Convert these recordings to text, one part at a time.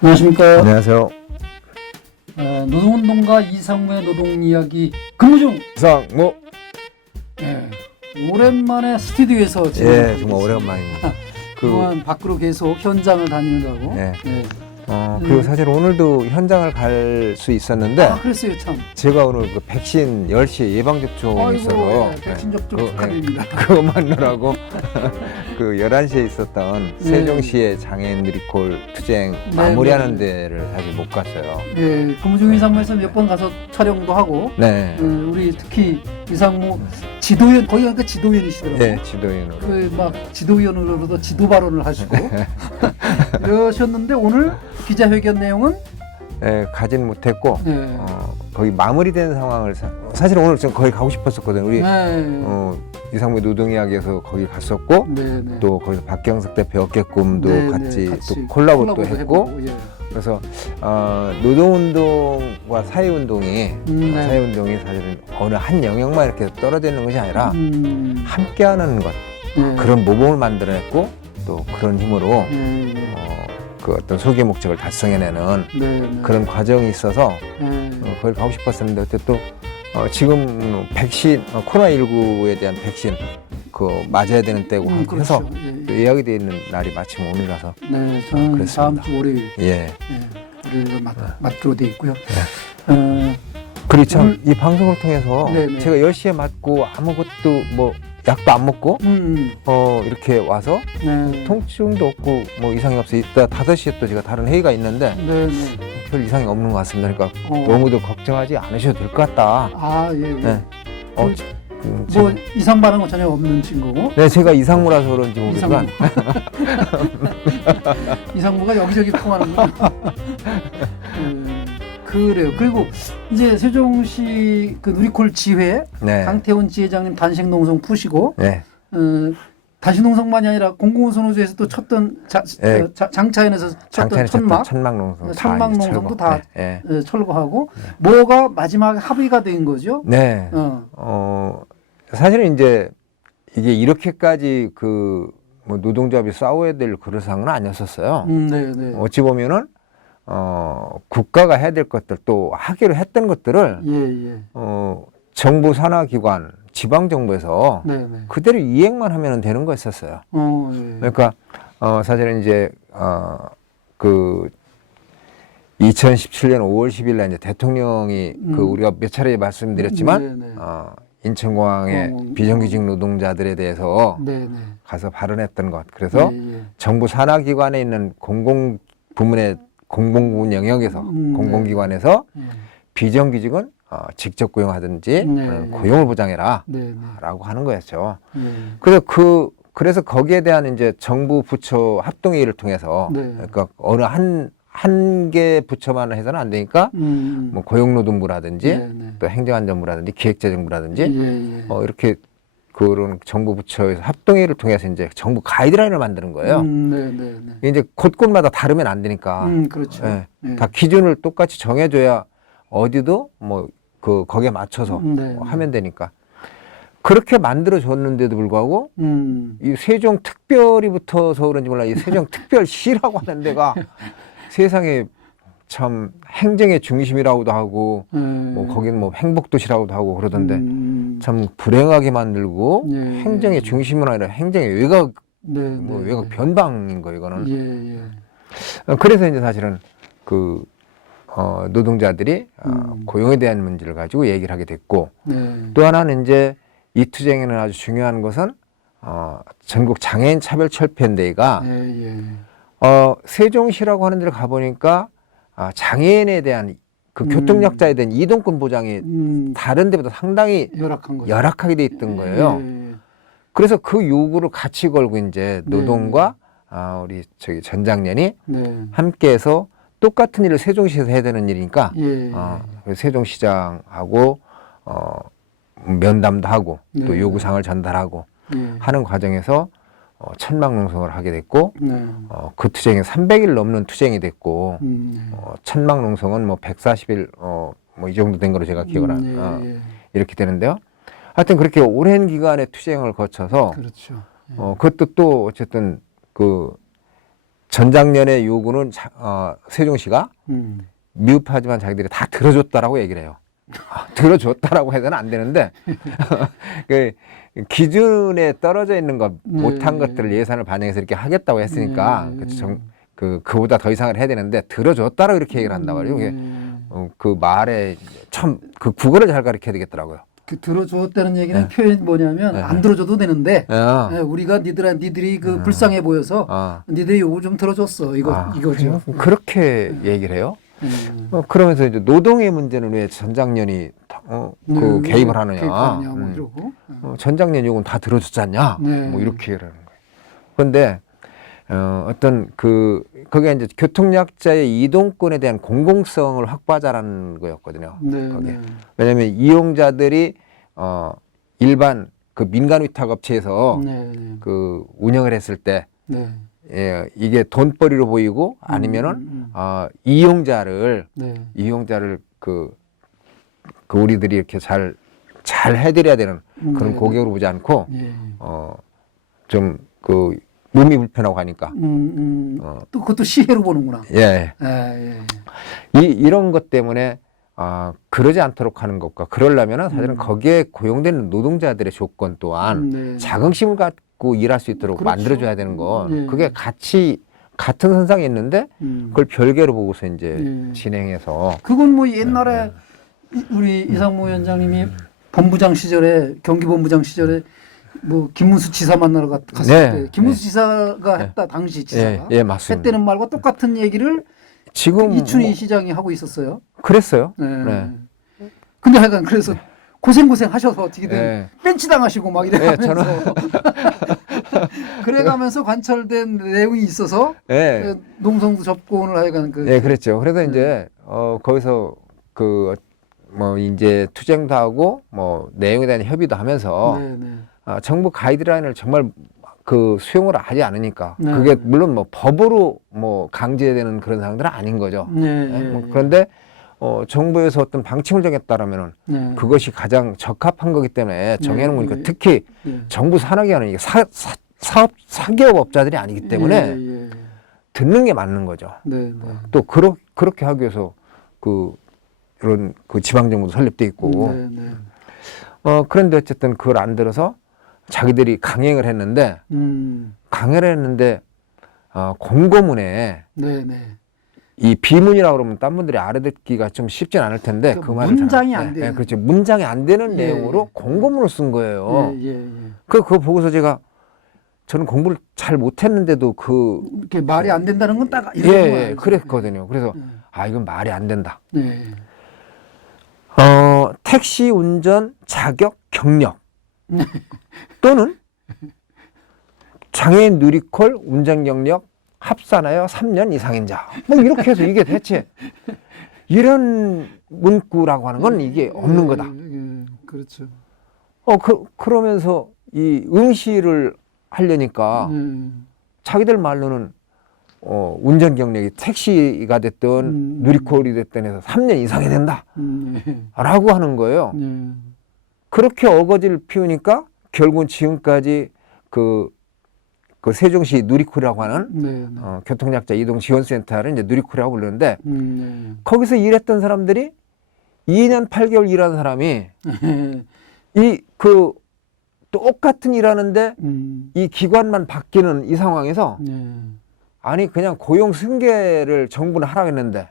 안녕하십니까. 안녕하세요. 노동운동가 이상무의 노동이야기 근무 중. 이상무. 예, 오랜만에 스튜디오에서 예, 정말 오래간만입니다. 그동안 밖으로 계속 현장을 다니느라고. 예. 예. 그리고 사실 오늘도 현장을 갈 수 있었는데 그랬어요 참. 제가 오늘 그 백신 10시 예방접종이 있어서 백신 접종 그거, 축하드립니다. 그거 만나라고 그 11시에 있었던 세종시의 장애인 리콜 투쟁 마무리하는 데를 사실 못 갔어요. 예, 근무 중 이상무에서 몇 번 가서 촬영도 하고. 네. 우리 특히 이상무 지도위원, 거기 가니까 지도위원이시더라고요. 예, 지도인으로. 막 지도위원으로도 지도 발언을 하시고 그러셨는데 오늘 기자회견 내용은 예, 가진 못했고 네. 거의 마무리된 상황을 사실 오늘 좀 거기 가고 싶었었거든요. 우리 네. 이상무 노동이야기에서 거기 갔었고 네. 또 거기서 박경석 대표 어깨꿈도 네, 같이 네, 또 콜라보도 했고 해보고, 예. 그래서 노동운동과 사회운동이 네. 사회운동이 사실은 어느 한 영역만 이렇게 떨어져 있는 것이 아니라 함께하는 것 네. 그런 모범을 만들어냈고 또 그런 힘으로 네. 그 어떤 소개 목적을 달성해내는 네. 그런 과정이 있어서 네. 거기 가고 싶었었는데 어쨌든 지금 백신 코로나19에 대한 백신 그 맞아야 되는 때고 해서 그렇죠. 또 예약이 되어 있는 날이 마침 오늘이라서 네, 저는 그랬습니다. 다음 주 월요일 예. 월요일 맞기로 돼 있고요. 그리고 참 이 방송을 통해서 네네. 제가 10시에 맞고 아무것도 뭐 약도 안 먹고 이렇게 와서 네. 통증도 없고 뭐 이상이 없어요. 이따 5시에 또 제가 다른 회의가 있는데 네. 별 이상이 없는 것 같습니다. 그러니까 어. 너무도 걱정하지 않으셔도 될 것 같다. 예. 네. 뭐 제가, 이상 반응 은 전혀 없는 친구고. 네, 제가 이상무라서 그런지 모르지만 이상무가 여기저기 통하는군요. 그래요. 그리고 이제 세종시 그 누리콜 지회 네. 강태훈 지회장님 단식농성 푸시고 네. 단식농성만이 아니라 공공선호제에서 또 쳤던 장차연에서 쳤던 천막농성 천막농성도 다 네. 철거하고 뭐가 마지막에 합의가 된 거죠? 네. 사실은 이제 이게 이렇게까지 뭐 노동조합이 싸워야 될 그런 상황은 아니었었어요. 네. 어찌 보면은 국가가 해야 될 것들 또 하기로 했던 것들을 정부 산하기관 지방정부에서 네네. 그대로 이행만 하면 되는 거였었어요. 그러니까 사실은 이제 그 2017년 5월 10일 날 이제 대통령이 그 우리가 몇 차례 말씀드렸지만 인천공항의 비정규직 노동자들에 대해서 가서 발언했던 것. 그래서 정부 산하기관에 있는 공공부문 영역에서 공공기관에서 비정규직은 직접 고용하든지 고용을 보장해라 라고 하는 거였죠. 그래서 거기에 대한 이제 정부 부처 합동회의를 통해서 그러니까 어느 한 개 부처만 해서는 안 되니까 뭐 고용노동부라든지 또 행정안전부라든지 기획재정부라든지 이렇게 그런 정부 부처에서 합동회의를 통해서 이제 정부 가이드라인을 만드는 거예요. 이제 곳곳마다 다르면 안 되니까. 그렇죠. 다 기준을 똑같이 정해줘야 어디도 뭐 거기에 맞춰서 하면 되니까. 그렇게 만들어줬는데도 불구하고 이 세종 특별히 붙어서 그런지 몰라 이 세종 특별시라고 하는 데가 세상에 참 행정의 중심이라고도 하고 뭐 거기는 뭐 행복도시라고도 하고 그러던데 참 불행하게 만들고 행정의 중심은 아니라 행정의 외곽 외곽 변방인 거예요 이거는. 그래서 이제 사실은 그 노동자들이 고용에 대한 문제를 가지고 얘기를 하게 됐고 또 하나는 이제 이 투쟁에는 아주 중요한 것은 전국 장애인 차별철폐연대회가 세종시라고 하는 데를 가보니까 장애인에 대한 그 교통약자에 대한 이동권 보장이 다른 데보다 상당히 열악하게 돼 있던 거예요. 그래서 그 요구를 같이 걸고 이제 노동과 우리 전 장년이 함께해서 똑같은 일을 세종시에서 해야 되는 일이니까 세종시장하고 면담도 하고 또 요구사항을 전달하고 하는 과정에서 천막농성을 하게 됐고 그 투쟁이 300일 넘는 투쟁이 됐고 천막농성은 뭐 140일 뭐 이 정도 된 거로 제가 기억을 이렇게 되는데요. 하여튼 그렇게 오랜 기간의 투쟁을 거쳐서 그렇죠. 그것도 또 어쨌든 전작년의 요구는 세종시가 음. 미흡하지만 자기들이 다 들어줬다라고 얘기를 해요. 들어줬다라고 해서는 안 되는데 그 기준에 떨어져 있는 것 못한 것들을 예산을 반영해서 이렇게 하겠다고 했으니까 그보다 더 이상을 해야 되는데 들어줬다라고 이렇게 얘기를 한단 말이에요. 이게 그 말에 참 그 국어를 잘 가르쳐야 되겠더라고요. 그 들어줬다는 얘기는 표현이 뭐냐면 안 들어줘도 되는데 우리가 니들이 그 불쌍해 보여서 니들이 요거 좀 들어줬어 이거죠. 그렇게 얘기를 해요. 그러면서 이제 노동의 문제는 왜 전작년이 그 개입을 하느냐. 뭐 이러고. 전작년 요건 다 들어줬지 않냐. 뭐 이렇게 얘기를 하는 거예요. 그런데 어떤 거기에 이제 교통약자의 이동권에 대한 공공성을 확보하자라는 거였거든요. 거기에. 왜냐하면 이용자들이 일반 그 민간 위탁 업체에서 그 운영을 했을 때 이게 돈벌이로 보이고 아니면은 이용자를 그 우리들이 이렇게 잘 해드려야 되는 그런 고객으로 보지 않고 좀 그 몸이 불편하고 하니까 또 그것도 시혜로 보는구나. 이런 것 때문에 그러지 않도록 하는 것과 그러려면은 사실은 거기에 고용되는 노동자들의 조건 또한 자긍심을 갖고 일할 수 있도록 만들어줘야 되는 건 그게 같은 선상에 있는데 그걸 별개로 보고서 이제 진행해서 그건 뭐 옛날에 우리 이상무 위원장님이 본부장 시절에 경기본부장 시절에 뭐 김문수 지사 만나러 갔을 때 김문수 지사가 했다 당시 지사가 맞습니다. 했다는 말과 똑같은 얘기를 지금 이춘희 시장이 하고 있었어요. 그랬어요. 근데 하여간 그래서 고생 하셔서 어떻게든 벤치 당하시고 막 이래가면서 그래가면서 관철된 내용이 있어서 농성도 접근을 하여간 그랬죠. 그래서 이제 거기서 뭐 이제 투쟁도 하고 뭐 내용에 대한 협의도 하면서 정부 가이드라인을 정말 수용을 하지 않으니까 그게 물론 뭐 법으로 뭐 강제되는 그런 상황들은 아닌 거죠. 뭐 그런데 정부에서 어떤 방침을 정했다라면은 그것이 가장 적합한 거기 때문에 정해놓은 거니까 특히 정부 산하기관은 이게 사기업업자들이 아니기 때문에 듣는 게 맞는 거죠. 또 그렇게 하기 위해서 이런 지방정부도 설립돼 있고 그런데 어쨌든 그걸 안 들어서 자기들이 강행을 했는데 공고문에 이 비문이라고 그러면 딴 분들이 알아듣기가 좀 쉽진 않을 텐데 그 말을 문장이 안 되는 그렇죠. 문장이 안 되는 내용으로 공고문을 쓴 거예요. 그거 보고서 저는 공부를 잘 못했는데도 이렇게 말이 안 된다는 건 딱 그랬거든요. 그래서 이건 말이 안 된다. 택시 운전 자격 경력 또는 장애인 누리콜 운전 경력 합산하여 3년 이상인 자. 뭐 이렇게 해서 이게 대체 이런 문구라고 하는 건 이게 없는 거다. 그렇죠. 그러면서 이 응시를 하려니까 자기들 말로는 운전 경력이 택시가 됐든 누리콜이 됐든 해서 3년 이상이 된다. 라고 하는 거예요. 그렇게 어거지를 피우니까 결국은 지금까지 그 세종시 누리콜이라고 하는 교통약자 이동지원센터를 이제 누리콜이라고 부르는데 거기서 일했던 사람들이 2년 8개월 일한 사람이 똑같은 일하는데 이 기관만 바뀌는 이 상황에서 아니 그냥 고용 승계를 정부는 하라고 했는데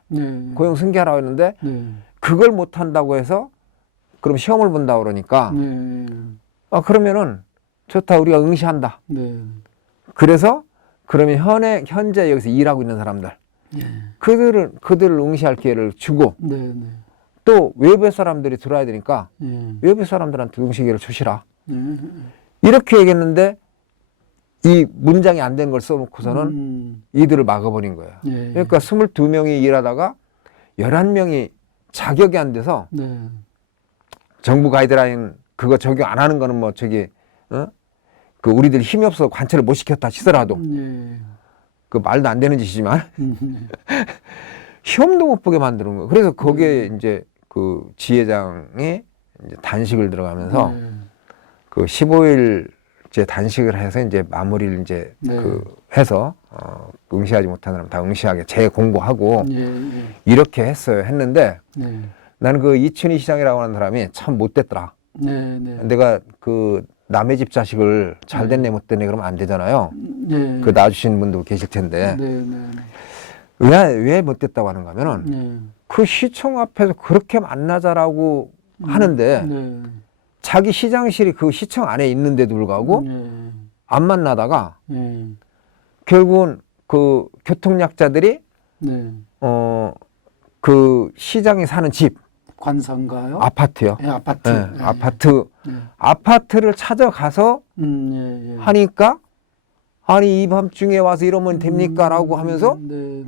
고용 승계하라고 했는데 그걸 못 한다고 해서 그럼 시험을 본다고 그러니까 그러면은 좋다 우리가 응시한다. 그래서 그러면 현재 여기서 일하고 있는 사람들 그들을 응시할 기회를 주고 또 외부 사람들이 들어와야 되니까 외부 사람들한테 응시 기회를 주시라. 이렇게 얘기했는데 이 문장이 안 된 걸 써놓고서는 이들을 막아버린 거예요. 그러니까 22명이 일하다가 11명이 자격이 안 돼서 정부 가이드라인 그거 적용 안 하는 거는 뭐 그 우리들 힘이 없어서 관찰을 못 시켰다 치더라도 그 말도 안 되는 짓이지만 시험도 못 보게 만드는 거예요. 그래서 거기에 이제 그 지회장이 이제 단식을 들어가면서 그 15일 이제 단식을 해서 이제 마무리를 이제 네. 해서 응시하지 못한 사람 다 응시하게 재공고하고 예. 이렇게 했는데 네. 나는 그 이춘희 시장이라고 하는 사람이 참 못됐더라. 네. 내가 그 남의 집 자식을 잘 됐네 못 됐네 그러면 안 되잖아요. 네. 그 놔주시는 분도 계실 텐데 네. 왜 못됐다고 하는가 하면은 네. 그 시청 앞에서 그렇게 만나자라고 하는데 네. 자기 시장실이 그 시청 안에 있는데도 불구하고 네. 안 만나다가 네. 결국은 그 교통약자들이 네. 그 시장에 사는 집 관상가요? 아파트요. 예, 아파트. 네, 예. 아파트 예. 아파트를 찾아가서 예. 하니까 아니 이 밤중에 와서 이러면 됩니까라고 하면서 네.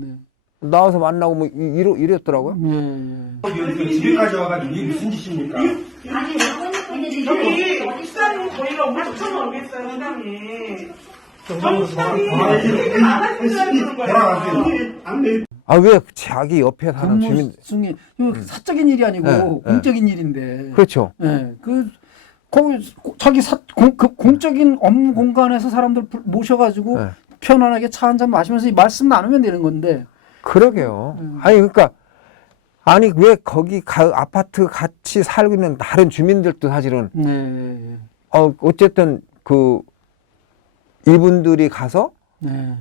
나와서 만나고 뭐 이랬더라고요. 집에까지 와가지고 이게 무슨 짓입니까? 저기 입사는 저희가 5천 원 오겠어요, 회장님. 아 왜 자기 옆에 사는 주민 근무 중에 이거 사적인 일이 아니고 네, 공적인 일인데. 그렇죠. 예. 자기 공적인 업무 공간에서 사람들 모셔가지고 네. 편안하게 차 한잔 마시면서 이 말씀 나누면 되는 건데. 그러게요. 아니 그러니까 아니 왜 거기 아파트 같이 살고 있는 다른 주민들도 사실은 네. 어쨌든 그 이분들이 가서 네.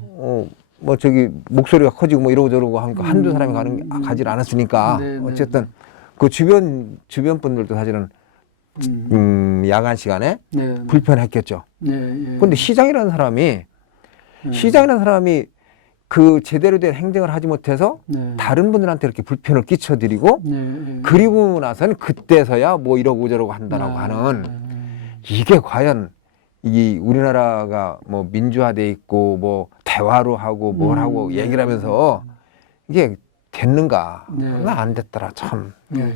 뭐 저기 목소리가 커지고 뭐 이러고 저러고 하니까 한두 사람이 가질 않았으니까 네, 어쨌든 그 주변 분들도 사실은 야간 시간에 네. 불편했겠죠. 네. 근데 시장이라는 사람이 그 제대로 된 행정을 하지 못해서 네. 다른 분들한테 이렇게 불편을 끼쳐드리고 네. 그리고 나서는 그때서야 뭐 이러고 저러고 한다라고 하는 이게 과연 이 우리나라가 뭐 민주화돼 있고 뭐 대화로 하고 뭘 하고 얘기를 하면서 이게 됐는가? 안 됐더라 참. 네.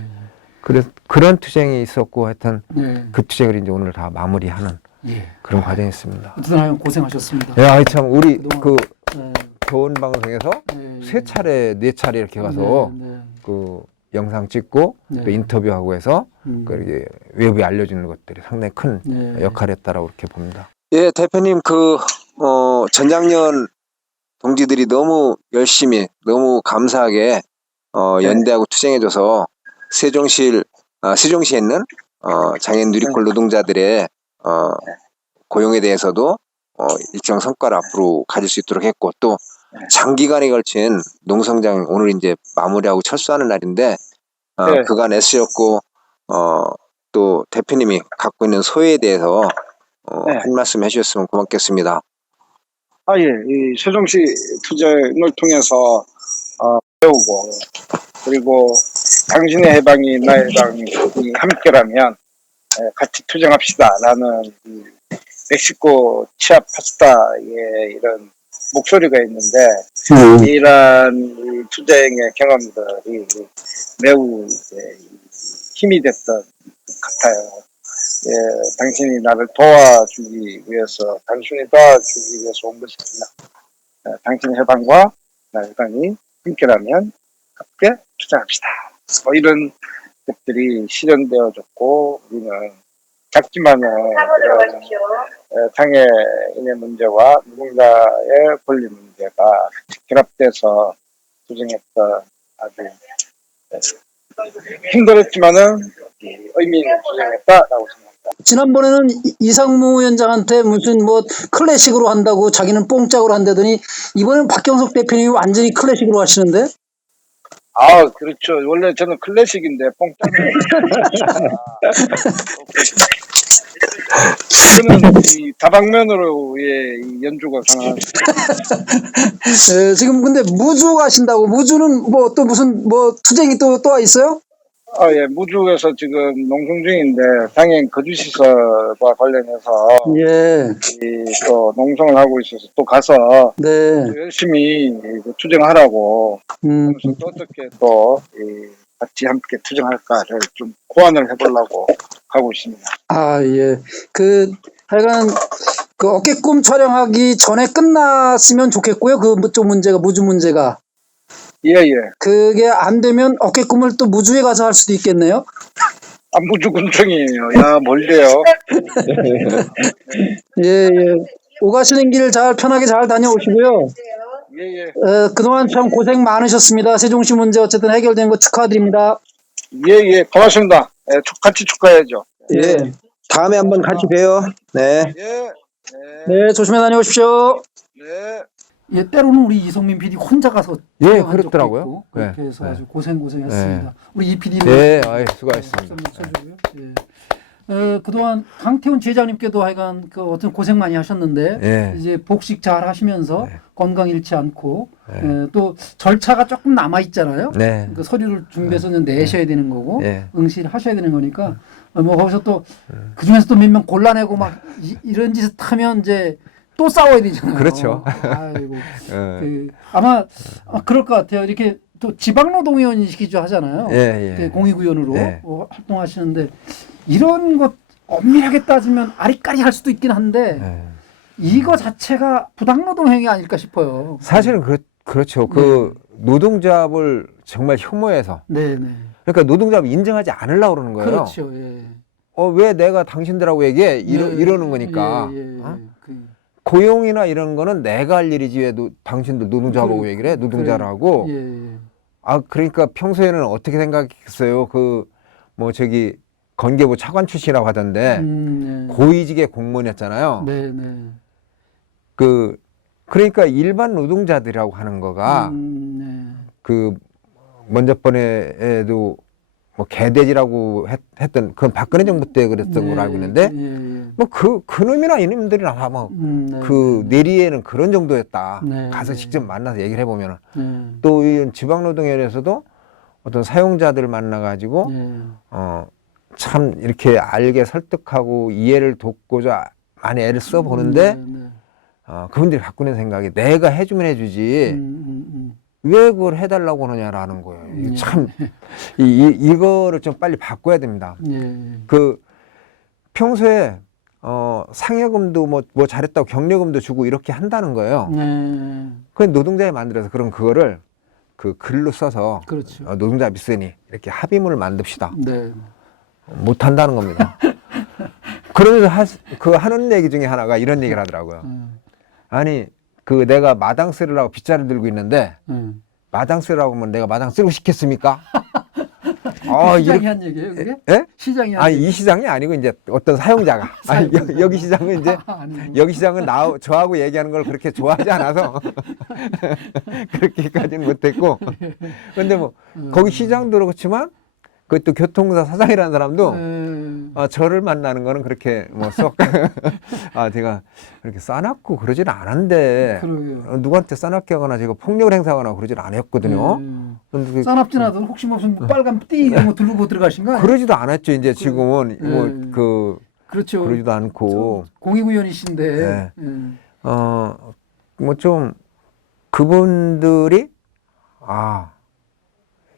그래서 그런 투쟁이 있었고 하여튼 네. 그 투쟁을 이제 오늘 다 마무리하는 예. 그런 과정이었습니다. 어쨌든 고생하셨습니다. 야, 참 우리 그동안, 그 네. 좋은 방송에서 네. 3차례, 4차례 이렇게 가서 네. 그 영상 찍고 네. 또 인터뷰하고 해서 그 이제 외부에 알려주는 것들이 상당히 큰 네. 역할을 했다라고 이렇게 봅니다. 예, 대표님 전장년 동지들이 너무 열심히 너무 감사하게 연대하고 투쟁해줘서 세종시에 있는 장애인 누리꾼 노동자들의 고용에 대해서도 일정 성과를 앞으로 가질 수 있도록 했고 또 장기간에 걸친 농성장 오늘 이제 마무리하고 철수하는 날인데 그간 애쓰셨고 또 대표님이 갖고 있는 소회에 대해서 한 말씀 해주셨으면 고맙겠습니다. 예. 이 세종시 투쟁을 통해서 배우고 그리고 당신의 해방이 나의 해방이 함께라면 같이 투쟁합시다라는 멕시코 치아파스타의 이런 목소리가 있는데 이러한 투쟁의 경험들이 매우 힘이 됐던 것 같아요. 당신이 나를 도와주기 위해서 단순히 도와주기 위해서 온 것이 아니라 당신의 해방과 나의 해방이 함께라면 함께 투쟁합시다. 뭐 이런 것들이 실현되어졌고 우리는 작지만은 장애인의 문제와 누군가의 권리 문제가 결합돼서 투쟁했던 아주 힘들었지만은 의미 있는 투쟁했다라고 생각합니다. 지난번에는 이상무 위원장한테 무슨 뭐 클래식으로 한다고 자기는 뽕짝으로 한다더니 이번엔 박경석 대표님이 완전히 클래식으로 하시는데? 그렇죠. 원래 저는 클래식인데 뽕짝은 저는 이 다방면으로의 연주가 가능합니다. 지금 근데 무주 가신다고 무주는 뭐 또 무슨 뭐 투쟁이 또 있어요? 무주에서 지금 농성 중인데 장애인 거주시설과 관련해서 또 농성을 하고 있어서 또 가서 열심히 투쟁하라고 그래서 또 어떻게 또 같이 함께 투쟁할까를 좀 고안을 해보려고 하고 있습니다. 하여간 그 어깨꿈 촬영하기 전에 끝났으면 좋겠고요. 그쪽 문제가 무주 문제가. 예. 그게 안 되면 어깨꿈을 또 무주에 가서 할 수도 있겠네요. 무주군청이에요. 야, 멀대요. 예, 예. 오가시는 길 잘 편하게 잘 다녀오시고요. 예, 예. 그동안 참 고생 많으셨습니다. 세종시 문제 어쨌든 해결된 거 축하드립니다. 예, 예. 고맙습니다. 예, 같이 축하해야죠. 예. 다음에 한번 같이 봬요. 네. 예. 네, 조심히 다녀오십시오. 네. 예, 때로는 우리 이성민 PD 혼자 가서 예, 촬영한 적도 그렇더라고요. 있고, 그렇게 네, 해서 네. 아주 고생했습니다. 우리 이 PD는 네, 아이, 수고하셨습니다. 쳐주고요. 예. 그동안 강태훈 지회장님께도 하여간 그 어떤 고생 많이 하셨는데 예. 이제 복식 잘 하시면서 네. 건강 잃지 않고 또 절차가 조금 남아 있잖아요. 네. 그 서류를 준비해서 내셔야 되는 거고 예. 응시하셔야 되는 거니까 뭐 거기서 또 그 중에서 또 몇 명 골라내고 막 이런 짓을 하면 이제 또 싸워야 되잖아요. 그렇죠. 아이고. 아마 그럴 것 같아요. 이렇게 또 지방노동위원이시기도 하잖아요. 예, 예. 공익위원으로 예. 활동하시는데 이런 것 엄밀하게 따지면 아리까리할 수도 있긴 한데 예. 이거 자체가 부당노동 행위 아닐까 싶어요. 사실은 그렇죠. 그 노동자를 정말 혐오해서 네네. 그러니까 노동자를 인정하지 않으려고 그러는 거예요. 그렇죠. 예. 왜 내가 당신들하고 얘기해? 이러는 거니까. 어? 고용이나 이런 거는 내가 할 일이지 왜 당신들 노동자하고 얘기를 해? 노동자라고. 그러니까 평소에는 어떻게 생각했어요? 건계부 차관 출신이라고 하던데 고위직의 공무원이었잖아요. 네네. 그러니까 일반 노동자들이라고 하는 거가 먼저 번에도 뭐 개돼지라고 했던 그건 박근혜 정부 때 그랬던 걸로 알고 있는데 뭐 그놈이나 이놈들이나 그 내리에는 그런 정도였다. 가서 직접 만나서 얘기를 해보면은 또 이 지방노동위원회에서도 어떤 사용자들을 만나가지고 참 이렇게 알게 설득하고 이해를 돕고자 많이 애를 써보는데 그분들이 갖고 있는 생각이 내가 해주면 해주지 왜 그걸 해달라고 하느냐라는 거예요. 참 이거를 좀 빨리 바꿔야 됩니다. 평소에 상여금도 뭐 잘했다고 격려금도 주고 이렇게 한다는 거예요. 그건 노동자에 만들어서 그거를 그 글로 써서 그렇죠. 노동자 미쓰니 이렇게 합의문을 만듭시다. 네. 못 한다는 겁니다. 그러면서 하는 얘기 중에 하나가 이런 얘기를 하더라고요. 아니 내가 마당 쓰려고 빗자루 들고 있는데 마당 쓰라고 하면 내가 마당 쓰고 싶겠습니까? 시장이 한 얘기예요, 그게? 예? 시장이 한 아니 이 시장이 아니고 이제 어떤 사용자가 여기 시장은 이제 여기 시장은 저하고 얘기하는 걸 그렇게 좋아하지 않아서 그렇게까지는 못했고 근데 뭐 거기 시장도 그렇지만 그것도 교통사 사장이라는 사람도 저를 만나는 거는 그렇게 썩 제가 그렇게 싸납고 그러진 않은데 누구한테 싸납게 하거나 제가 폭력을 행사하거나 그러진 않았거든요. 싸납진 않아도 혹시 무슨 빨간 띠 이런 거 들고 들어가신 거 아니에요? 그러지도 않았죠. 이제 지금은 그렇죠. 그러지도 않고 공익위원이신데 뭐 좀 그분들이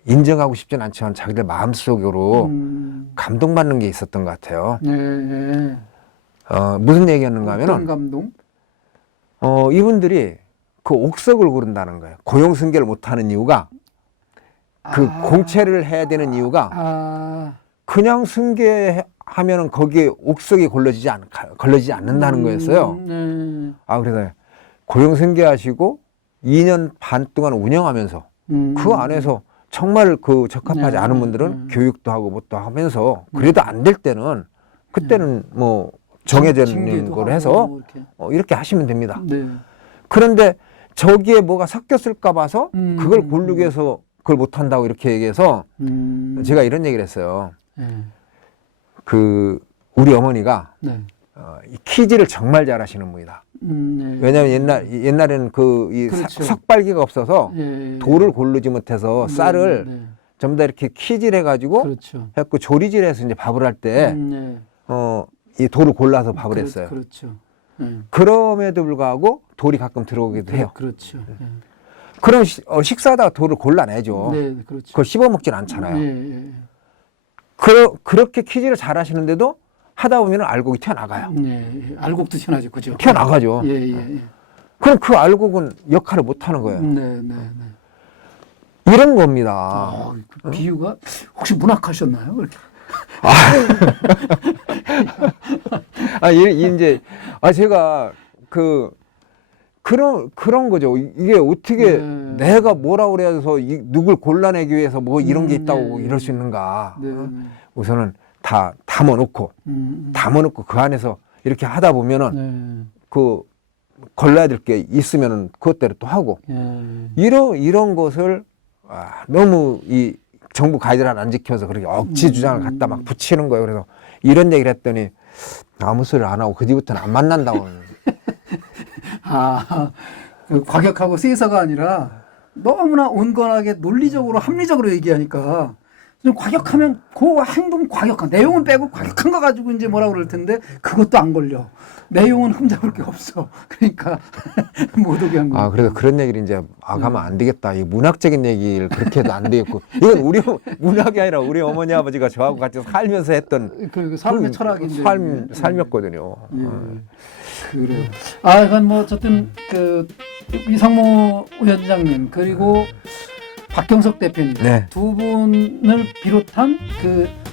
인정하고 싶진 않지만 자기들 마음속으로 감동받는 게 있었던 것 같아요. 무슨 얘기였는가 하면은 어떤 감동? 이분들이 그 옥석을 고른다는 거예요. 고용승계를 못하는 이유가 공채를 해야 되는 이유가 그냥 승계하면은 거기에 옥석이 걸러지지 않는다는 거였어요. 그래서 고용승계하시고 2년 반 동안 운영하면서 그 안에서 정말 적합하지 않은 분들은 교육도 하고 뭣도 하면서 그래도 안 될 때는 그때는 뭐 정해진 걸 해서 이렇게 하시면 됩니다. 그런데 저기에 뭐가 섞였을까 봐서 그걸 고르기 위해서 그걸 못한다고 이렇게 얘기해서 제가 이런 얘기를 했어요. 우리 어머니가 이 키즈를 정말 잘하시는 분이다. 왜냐하면 옛날에는 그렇죠. 석발기가 없어서 돌을 고르지 못해서 쌀을 전부 다 이렇게 키질 해가지고 해갖고 조리질해서 이제 밥을 할 때 이 돌을 골라서 밥을 했어요. 그럼에도 불구하고 돌이 가끔 들어오기도 해요. 그럼 식사하다가 돌을 골라내죠. 그걸 씹어먹진 않잖아요. 그렇게 키질을 잘하시는데도 하다 보면 알곡이 튀어나가요. 알곡도 튀어나죠, 그죠? 튀어나가죠. 그럼 그 알곡은 역할을 못 하는 거예요. 이런 겁니다. 비유가 혹시 문학하셨나요? 이제 제가 그런 거죠. 이게 어떻게 내가 뭐라 그래서 누굴 골라내기 위해서 뭐 이런 게 있다고 이럴 수 있는가. 우선은 다 담아놓고 그 안에서 이렇게 하다 보면은 걸러야 될 게 있으면은 그것대로 또 하고 이런 것을 너무 이 정부 가이드라인 안 지켜서 그렇게 억지 주장을 갖다 막 붙이는 거예요. 그래서 이런 얘기를 했더니 아무 소리를 안 하고 그 뒤부터는 안 만난다고. 과격하고 세서가 아니라 너무나 온건하게 논리적으로 합리적으로 얘기하니까 좀 과격하면 그 행동 과격한 내용은 빼고 과격한 거 가지고 이제 뭐라 그럴 텐데 그것도 안 걸려. 내용은 흠잡을 게 없어. 그러니까 못 오게 한 거. 그래서 그런 얘기를 이제 가면 안 되겠다. 이 문학적인 얘기를 그렇게 해도 안 되겠고 이건 우리 문학이 아니라 우리 어머니 아버지가 저하고 같이 살면서 했던 그 삶의 철학인데 삶이었거든요. 그래요. 그건 뭐 어쨌든 이상무 위원장님 그리고 박경석 대표님 두 분을 비롯한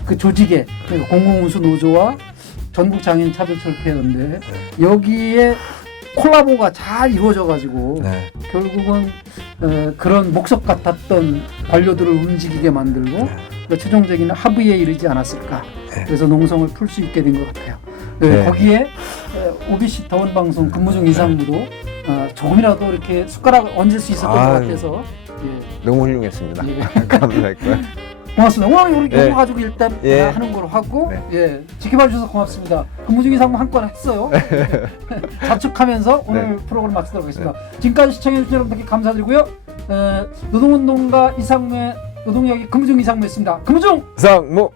그 조직의 공공운수 노조와 전국 장애인 차별철폐연대 여기에 콜라보가 잘 이루어져 가지고 결국은 그런 목석 같았던 관료들을 움직이게 만들고 최종적인 합의에 이르지 않았을까. 그래서 농성을 풀 수 있게 된 것 같아요. 거기에 OBC 더원 방송 근무 중 이상무도 조금이라도 이렇게 숟가락 얹을 수 있었던 것 같아서 너무 훌륭했습니다. 감사했고요. 고맙습니다. 오늘 이거 가지고 일단 하는 걸로 하고 지켜봐 주셔서 고맙습니다. 근무 중 이상무 한 건 했어요. 자축하면서 오늘 프로그램 마치도록 하겠습니다. 지금까지 시청해주신 여러분들께 감사드리고요. 노동운동가 이상무의 노동력이 근무 중 이상무였습니다. 근무 중 이상무.